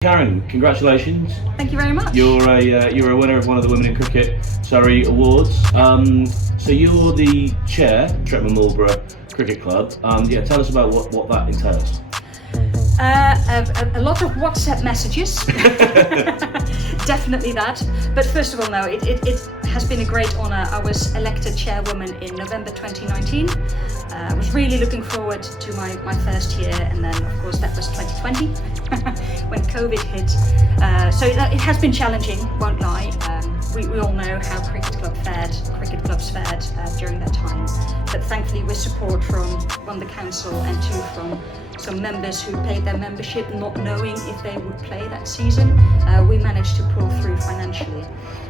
Karen, congratulations. Thank you very much. You're a winner of one of the Women in Cricket Surrey Awards. So you're the chair, Streatham and Marlborough Cricket Club. Tell us about what that entails. A lot of WhatsApp messages, definitely that. But first of all, no, it has been a great honour. I was elected chairwoman in November 2019. I was really looking forward to my first year, and then of course that was 2020 when COVID hit. So it has been challenging, won't lie. We all know how cricket clubs fared during that time. But thankfully with support from the council and too from some members who paid their membership not knowing if they would play that season, we managed to pull through financially.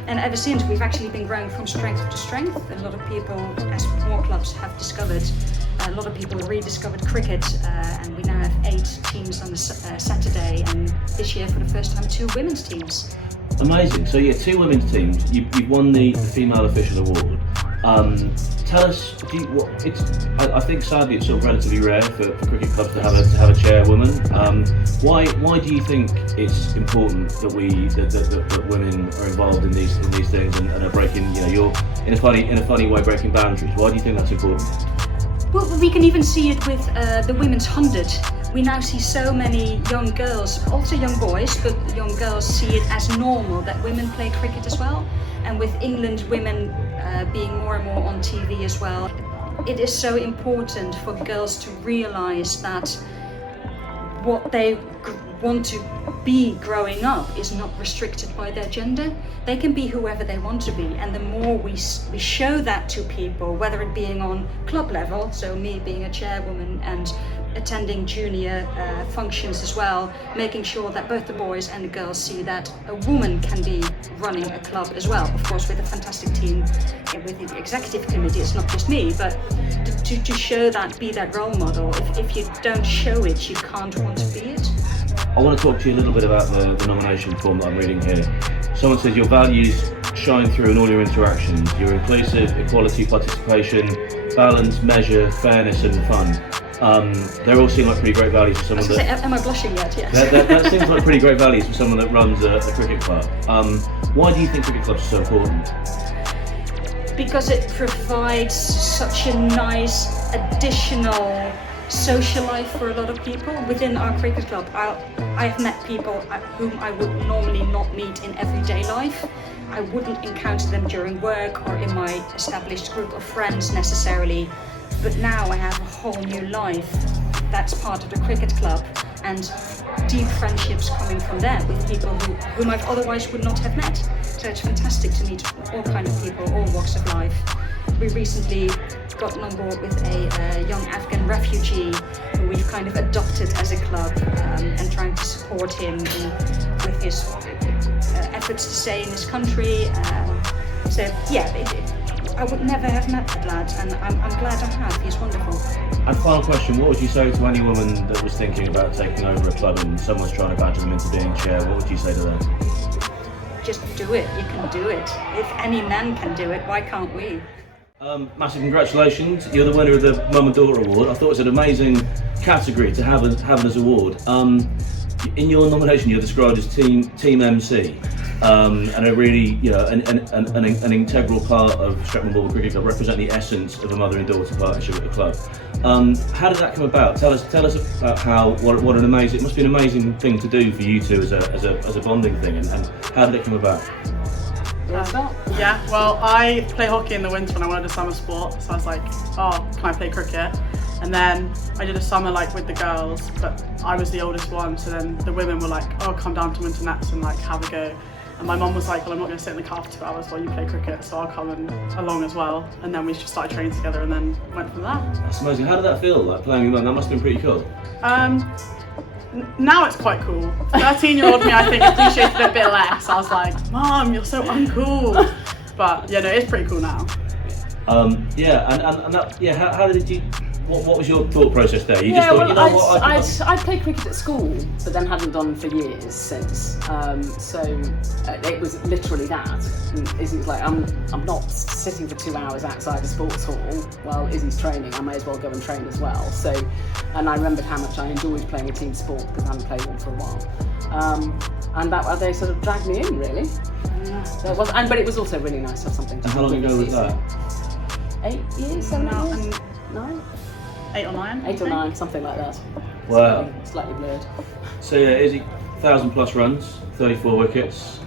And ever since, we've actually been growing from strength to strength. A lot of people, as more clubs have discovered, a lot of people rediscovered cricket, and we now have 8 teams on a Saturday, and this year for the first time 2 women's teams. Amazing. So 2 women's teams. You've won the Female Official Award. Tell us, I think sadly it's sort of relatively rare for cricket clubs to have a chairwoman. Why do you think it's important that that women are involved in these things and are breaking, you're in a funny way breaking boundaries? Why do you think that's important? Well, we can even see it with the Women's 100. We now see so many young girls, also young boys, but young girls see it as normal that women play cricket as well. And with England women being more and more on TV as well, it is so important for girls to realise that what they want to be growing up is not restricted by their gender. They can be whoever they want to be, and the more we show that to people, whether it being on club level, so me being a chairwoman and attending junior functions as well, making sure that both the boys and the girls see that a woman can be running a club as well. Of course, with a fantastic team, with the executive committee, it's not just me, but to show that, be that role model. If you don't show it, you can't want to be it. I want to talk to you a little bit about the nomination form that I'm reading here. Someone says your values shine through in all your interactions. You're inclusive, equality, participation, balance, measure, fairness and fun. They all seem like pretty great values for someone am I blushing yet? Yes. That seems like pretty great values for someone that runs a cricket club. Why do you think cricket clubs are so important? Because it provides such a nice additional social life for a lot of people within our cricket club. I've met people whom I would normally not meet in everyday life. I wouldn't encounter them during work or in my established group of friends necessarily, but now I have a whole new life that's part of the cricket club, and deep friendships coming from there with people whom I otherwise would not have met. So it's fantastic to meet all kinds of people, all walks of life. We recently gotten on board with a young Afghan refugee who we've kind of adopted as a club, and trying to support him with his efforts to stay in this country. I would never have met that lad, and I'm glad I have. He's wonderful. And final question, what would you say to any woman that was thinking about taking over a club and someone's trying to badger them into being chair? What would you say to them? Just do it. You can do it. If any man can do it, why can't we? Massive congratulations. You're the winner of the Mum and Daughter Award. I thought it was an amazing category to have as award. In your nomination, you're described as team MC, and a really, an integral part of Streatham and Marlborough Cricket Club, represent the essence of a mother and daughter partnership at the club. How did that come about? Tell us about what an amazing, it must be an amazing thing to do for you two as a bonding thing, and how did it come about? Well, I play hockey in the winter when I wanted a summer sport, so I was like, can I play cricket? And then I did a summer with the girls, but I was the oldest one, so then the women were like, come down to winter nets and have a go. And my mum was like, well, I'm not going to sit in the car for 2 hours while you play cricket, so I'll come along as well. And then we just started training together and then went from there. That's amazing. How did that feel, playing along? That must have been pretty cool. Now it's quite cool. 13-year-old me, I think, appreciated it a bit less. I was like, Mum, you're so uncool. But it's pretty cool now. How did you? What was your thought process there? You just thought, I'd played cricket at school, but then hadn't done for years since. It was literally that. Izzy's like, I'm not sitting for 2 hours outside a sports hall while Izzy's training. I may as well go and train as well. And I remembered how much I enjoyed playing a team sport because I hadn't played one for a while. and that they sort of dragged me in really. So it was, but it was also really nice to have something to And do how long with ago the was season. that? 8 years, 7 Now, years, 9, 8 or 9. 8 or 9, something like that. Wow. Slightly blurred. So yeah, Izzy, 1,000 plus runs, 34 wickets.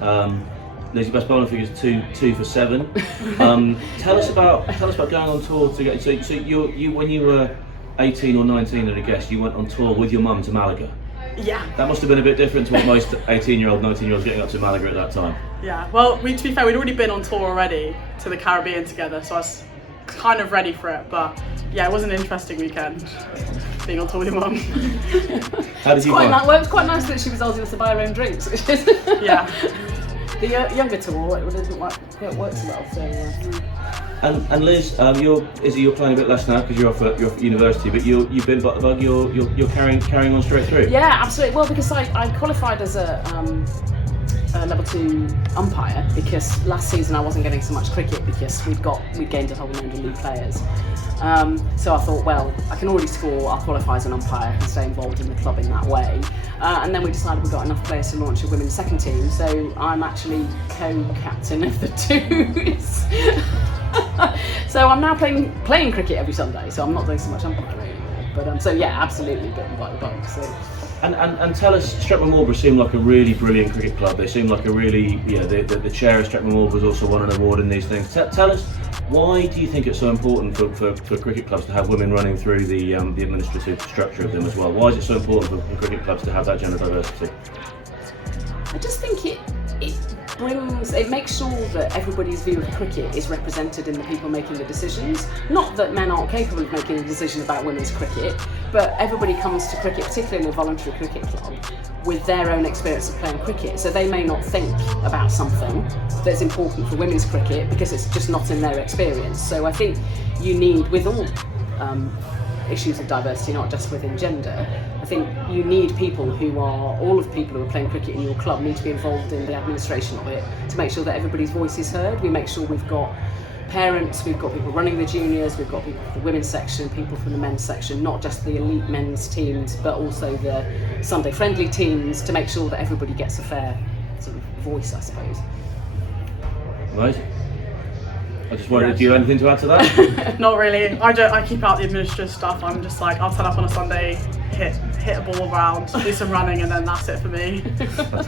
Lizzie, best bowling figures 2 for 7. Tell us about going on tour to get. So you when you were 18 or 19, I guess you went on tour with your mum to Malaga. Yeah. That must have been a bit different to what most 18-year-old, 19-year-olds getting up to Malaga at that time. Yeah. Well, to be fair, we'd already been on tour already to the Caribbean together, so I was kind of ready for it. But yeah, it was an interesting weekend being on tour with your mum. How did you find? Well, it was quite nice that she was old enough to buy her own drinks. Which is Yeah. The younger tour, it didn't work so well. So. And Liz, you're playing a bit less now because you're off at university, but you've been bug. You're carrying on straight through. Yeah, absolutely. Well, because I qualified as a level 2 umpire because last season I wasn't getting so much cricket because we gained a whole load of new players. So I thought, well, I can already score. I'll qualify as an umpire. I can stay involved in the club in that way. And then we decided we got enough players to launch a women's second team. So I'm actually co-captain of the twos. So I'm now playing cricket every Sunday. So I'm not doing so much umpiring anymore. But so yeah, absolutely bitten by the bug. So. And tell us, Streatham and Marlborough seem like a really brilliant cricket club. They seem like a really, the chair of Streatham and Marlborough has also won an award in these things. Tell us, why do you think it's so important for cricket clubs to have women running through the administrative structure of them as well? Why is it so important for cricket clubs to have that gender diversity? I just think it makes sure that everybody's view of cricket is represented in the people making the decisions. Not that men aren't capable of making a decision about women's cricket, but everybody comes to cricket, particularly in a voluntary cricket club, with their own experience of playing cricket. So they may not think about something that's important for women's cricket because it's just not in their experience. So I think you need, with all issues of diversity, not just within gender, I think you need people all of the people who are playing cricket in your club need to be involved in the administration of it to make sure that everybody's voice is heard. We make sure we've got parents, we've got people running the juniors, we've got people from the women's section, people from the men's section, not just the elite men's teams, but also the Sunday friendly teams, to make sure that everybody gets a fair sort of voice, I suppose. Right. I just wondered, do you have anything to add to that? Not really. I keep out the administrative stuff. I'm just like, I'll turn up on a Sunday, hit a ball around, do some running, and then that's it for me. Fantastic.